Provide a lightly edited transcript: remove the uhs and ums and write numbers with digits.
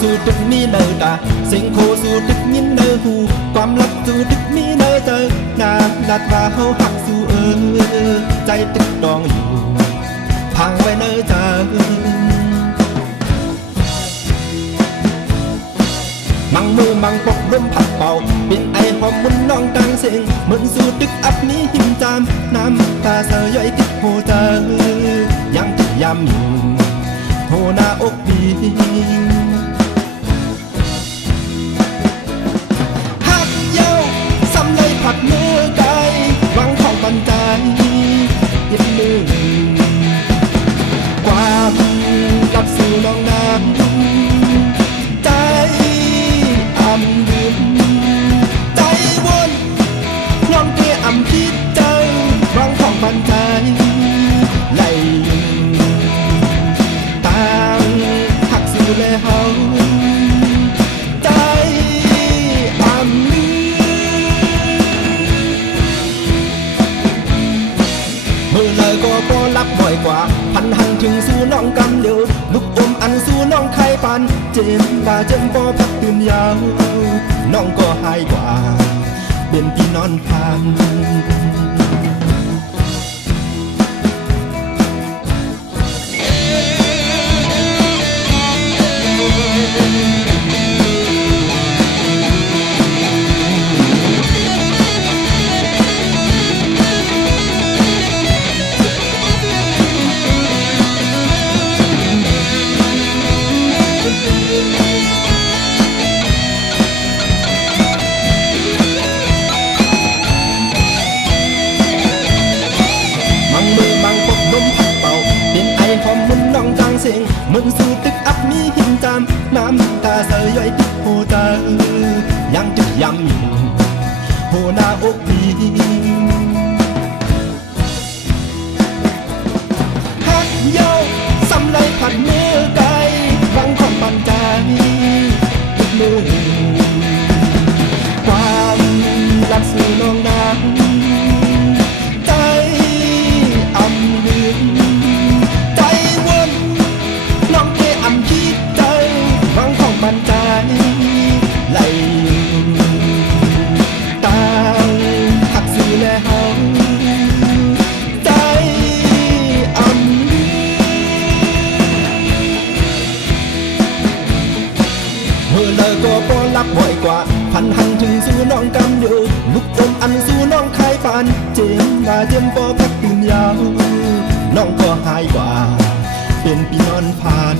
สู่ตึกมีเนอตาเสียงโคสู่ตึกยินเนอหูความลับสู่ตึกมีเนอเตอนาลัดว่าเขาหักสู่ใจตึกดองอยู่พังไว้เนอเจอมังมือมังปกร่มผัดเป่าเป็นไอหอมมุนน้องกลางเสียงเหมือนสู่ตึกอับนี้หิมจามน้ำตาเสยย่อยติดโหเจอยังติดยำอยู่โหหน้าอกดีหักเย้าซ้ำเลยผัดมือไกลหวังของปันใจยิบมือความลับสู่น้องน้ำใจอ่ำลืมใจวนน้องเกลี่ยอ่ำคิดเจอหวังของปันใจไหลหักสู่เลยเฮาใจอ่ำลืมือเลยก็พอรับบ่อยกว่าพันหันถึงสู่น้องกำเดียวลุกอมอันสู่น้องไข่ปันเจ็บว่าเจ็บพอพักตื่นยาวน้องก็หายกว่าเป็นที่นอนพันมึงสู่ตึกอับมีหินจามน้ำตาเสยย่อยติดโหเจอยังจะย้ำอยู่โหหน้าอกดีหักเย้าซ้ำเลยผัดมือไกลหวังของปันใจติดมือความรักสู่น้องน้ำใจอ่ำลืมปันใจไหลตาหักสู่และเฮาใจอ่ำเมื่อเลยก็พอรับบ่อยกว่าพันหันถึงสู่น้องกำอยู่ลุกอมอันสู่น้องไข่ปันเจ็บว่าเจ็บพอพักตื่นยาวน้องก็หายกว่าเป็นปีนอนผ่าน